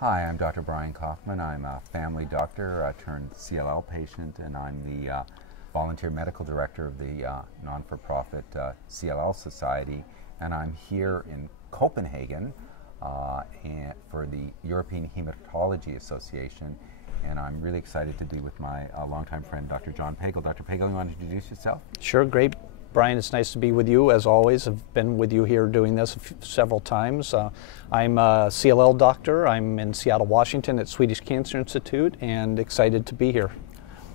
Hi, I'm Dr. Brian Kaufman. I'm a family doctor turned CLL patient, and I'm the volunteer medical director of the non-for-profit CLL Society. And I'm here in Copenhagen for the European Hematology Association. And I'm really excited to be with my longtime friend, Dr. John Pagel. Dr. Pagel, you want to introduce yourself? Sure, great. Brian, it's nice to be with you, as always. I've been with you here doing this several times. I'm a CLL doctor. I'm in Seattle, Washington at Swedish Cancer Institute, and excited to be here.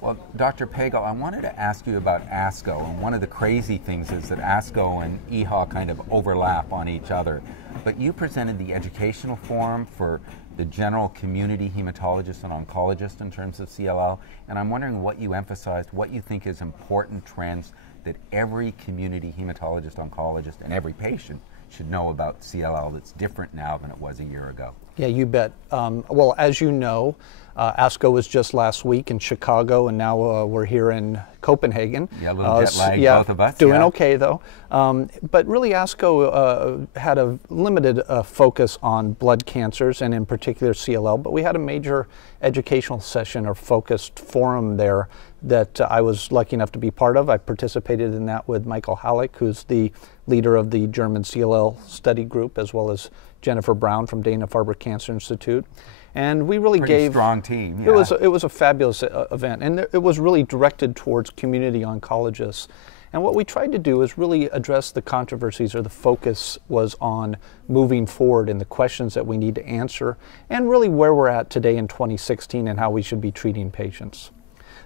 Well, Dr. Pagel, I wanted to ask you about ASCO, and one of the crazy things is that ASCO and EHA kind of overlap on each other. But you presented the educational forum for the general community hematologist and oncologist in terms of CLL, and I'm wondering what you emphasized, what you think is important trends that every community hematologist, oncologist, and every patient should know about CLL that's different now than it was a year ago. Yeah, you bet. Well, as you know, ASCO was just last week in Chicago, and now we're here in Copenhagen. Yeah, a little jet lag, both of us. Doing okay, though. But really, ASCO had a limited focus on blood cancers, and in particular CLL, but we had a major educational session or focused forum there that I was lucky enough to be part of. I participated in that with Michael Halleck, who's the leader of the German CLL study group, as well as Jennifer Brown from Dana-Farber Cancer Institute. And we really Pretty strong team. Yeah. It was a fabulous event, and it was really directed towards community oncologists. And what we tried to do is really address the controversies, or the focus was on moving forward and the questions that we need to answer, and really where we're at today in 2016 and how we should be treating patients.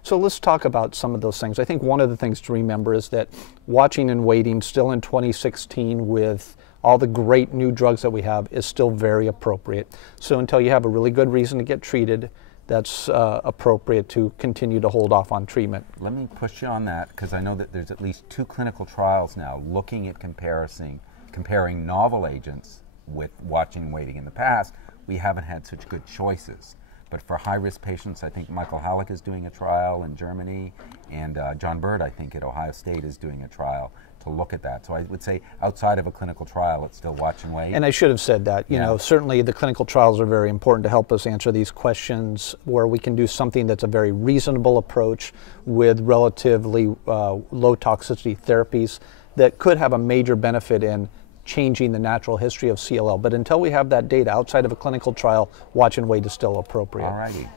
So let's talk about some of those things. I think one of the things to remember is that watching and waiting still in 2016 with all the great new drugs that we have is still very appropriate. So until you have a really good reason to get treated, that's appropriate to continue to hold off on treatment. Let me push you on that, because I know that there's at least 2 clinical trials now looking at comparing novel agents with watching and waiting. In the past, we haven't had such good choices. But for high-risk patients, I think Michael Halleck is doing a trial in Germany, and John Bird, I think, at Ohio State is doing a trial to look at that. So I would say outside of a clinical trial, it's still watch and wait. And I should have said that. You know, certainly the clinical trials are very important to help us answer these questions, where we can do something that's a very reasonable approach with relatively low toxicity therapies that could have a major benefit in changing the natural history of CLL. But until we have that data outside of a clinical trial, watch and wait is still appropriate. Alrighty.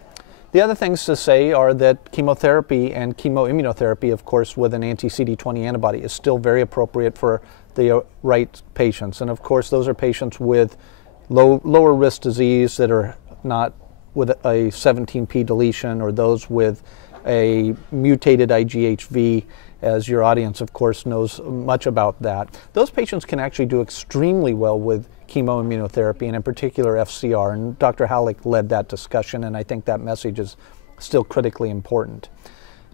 The other things to say are that chemotherapy and chemoimmunotherapy, of course, with an anti-CD20 antibody is still very appropriate for the right patients. And of course, those are patients with lower risk disease that are not with a 17p deletion, or those with a mutated IGHV, as your audience, of course, knows much about that. Those patients can actually do extremely well with chemoimmunotherapy, and in particular FCR, and Dr. Halleck led that discussion, and I think that message is still critically important.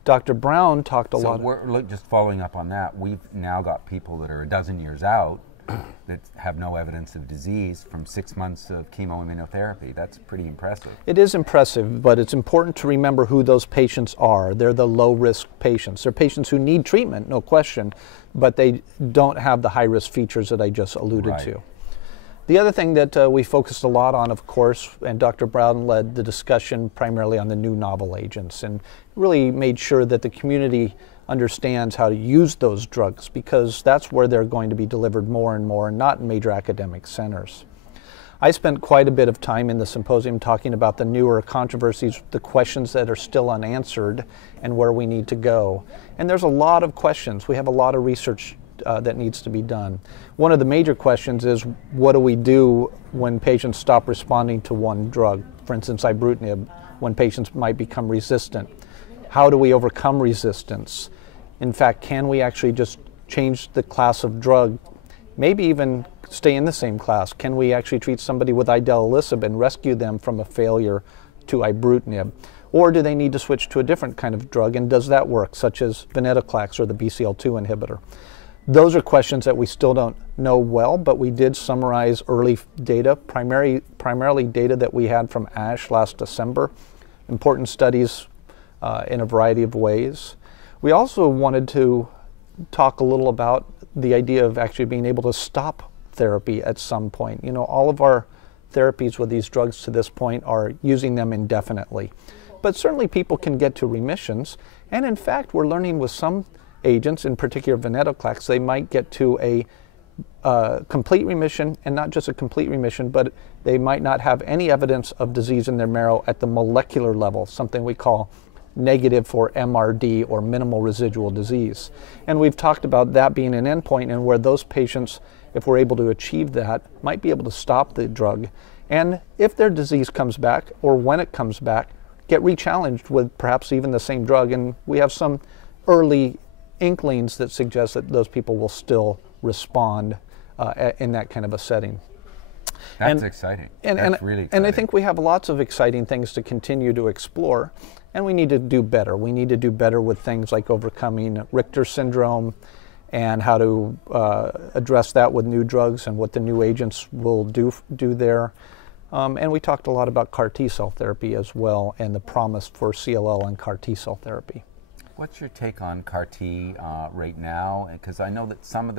Dr. Brown talked a lot. So just following up on that, we've now got people that are a dozen years out that have no evidence of disease from 6 months of chemoimmunotherapy. That's pretty impressive. It is impressive, but it's important to remember who those patients are. They're the low-risk patients. They're patients who need treatment, no question, but they don't have the high-risk features that I just alluded to. The other thing that we focused a lot on, of course, and Dr. Brown led the discussion primarily on the new novel agents, and really made sure that the community understands how to use those drugs, because that's where they're going to be delivered more and more, and not in major academic centers. I spent quite a bit of time in the symposium talking about the newer controversies, the questions that are still unanswered, and where we need to go. And there's a lot of questions. We have a lot of research that needs to be done. One of the major questions is, what do we do when patients stop responding to one drug? For instance, ibrutinib, when patients might become resistant. How do we overcome resistance? In fact, can we actually just change the class of drug, maybe even stay in the same class? Can we actually treat somebody with idelalisib and rescue them from a failure to ibrutinib? Or do they need to switch to a different kind of drug, and does that work, such as venetoclax or the BCL2 inhibitor? Those are questions that we still don't know well, but we did summarize early data, primarily data that we had from ASH last December, important studies in a variety of ways. We also wanted to talk a little about the idea of actually being able to stop therapy at some point. You know, all of our therapies with these drugs to this point are using them indefinitely. But certainly people can get to remissions, and in fact we're learning with some agents, in particular venetoclax, they might get to a complete remission, and not just a complete remission, but they might not have any evidence of disease in their marrow at the molecular level, something we call negative for MRD, or minimal residual disease. And we've talked about that being an endpoint, and where those patients, if we're able to achieve that, might be able to stop the drug, and if their disease comes back, or when it comes back, get re-challenged with perhaps even the same drug. And we have some early inklings that suggest that those people will still respond in that kind of a setting. That's exciting. That's really exciting. And I think we have lots of exciting things to continue to explore, and we need to do better. We need to do better with things like overcoming Richter syndrome and how to address that with new drugs and what the new agents will do there. And we talked a lot about CAR T-cell therapy as well, and the promise for CLL and CAR T-cell therapy. What's your take on CAR T right now? Because I know that some of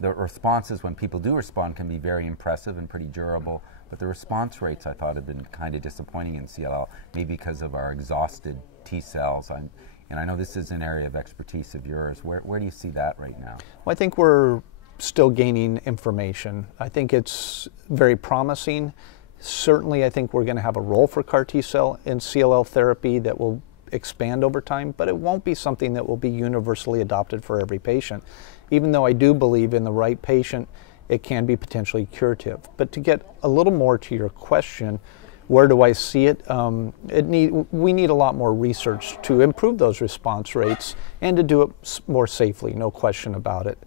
the responses when people do respond can be very impressive and pretty durable, but the response rates I thought have been kind of disappointing in CLL, maybe because of our exhausted T cells. And I know this is an area of expertise of yours. Where do you see that right now? Well, I think we're still gaining information. I think it's very promising. Certainly, I think we're going to have a role for CAR T-cell in CLL therapy that will expand over time, but it won't be something that will be universally adopted for every patient. Even though I do believe in the right patient, it can be potentially curative. But to get a little more to your question, where do I see it? We need a lot more research to improve those response rates and to do it more safely, no question about it.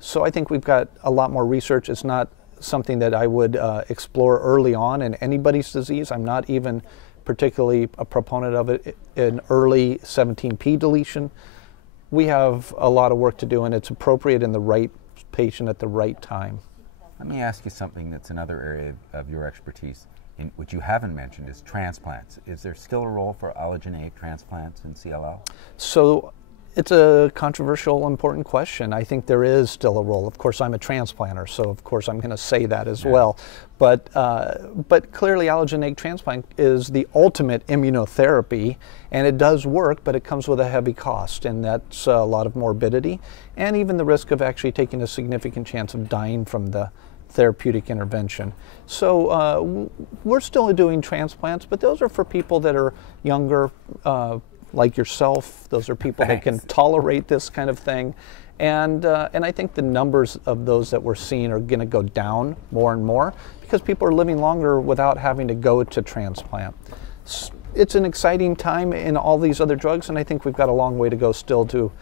So I think we've got a lot more research. It's not something that I would explore early on in anybody's disease. I'm not even particularly a proponent of it in early 17p deletion. We have a lot of work to do, and it's appropriate in the right patient at the right time. Let me ask you something that's another area of your expertise, which you haven't mentioned, is transplants. Is there still a role for allogeneic transplants in CLL? So it's a controversial, important question. I think there is still a role. Of course, I'm a transplanter, so of course I'm going to say that as well. But clearly allogeneic transplant is the ultimate immunotherapy, and it does work, but it comes with a heavy cost, and that's a lot of morbidity, and even the risk of actually taking a significant chance of dying from the therapeutic intervention. So we're still doing transplants, but those are for people that are younger, like yourself. Those are people that can tolerate this kind of thing. And I think the numbers of those that we're seeing are going to go down more and more because people are living longer without having to go to transplant. It's an exciting time in all these other drugs, and I think we've got a long way to go still to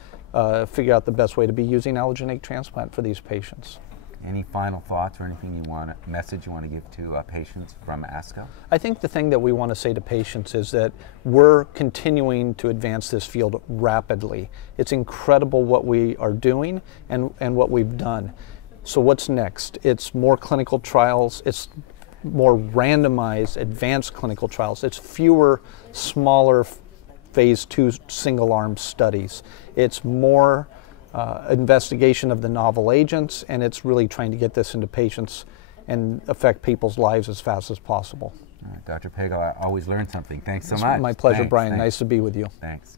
figure out the best way to be using allogeneic transplant for these patients. Any final thoughts or anything message you want to give to patients from ASCO? I think the thing that we want to say to patients is that we're continuing to advance this field rapidly. It's incredible what we are doing and what we've done. So what's next? It's more clinical trials. It's more randomized, advanced clinical trials. It's fewer, smaller phase 2 single-arm studies. It's more investigation of the novel agents, and it's really trying to get this into patients and affect people's lives as fast as possible. All right, Dr. Pagel, I always learn something. Thanks so much. My pleasure, Thanks. Brian. Thanks. Nice to be with you. Thanks.